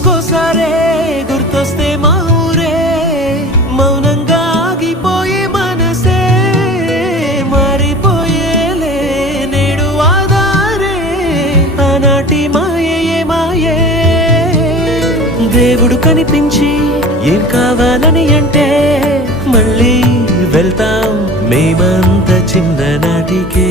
ఎందుకోసారే గుర్తొస్తే మా ఊరే మౌనంగా ఆగిపోయే మనసే మారిపోయేలే నేడు ఆధారే ఆనాటి మాయే మాయే దేవుడు కనిపించి ఏం కావాలని అంటే మళ్ళీ వెళ్తాం మేమంత చిన్ననాటికే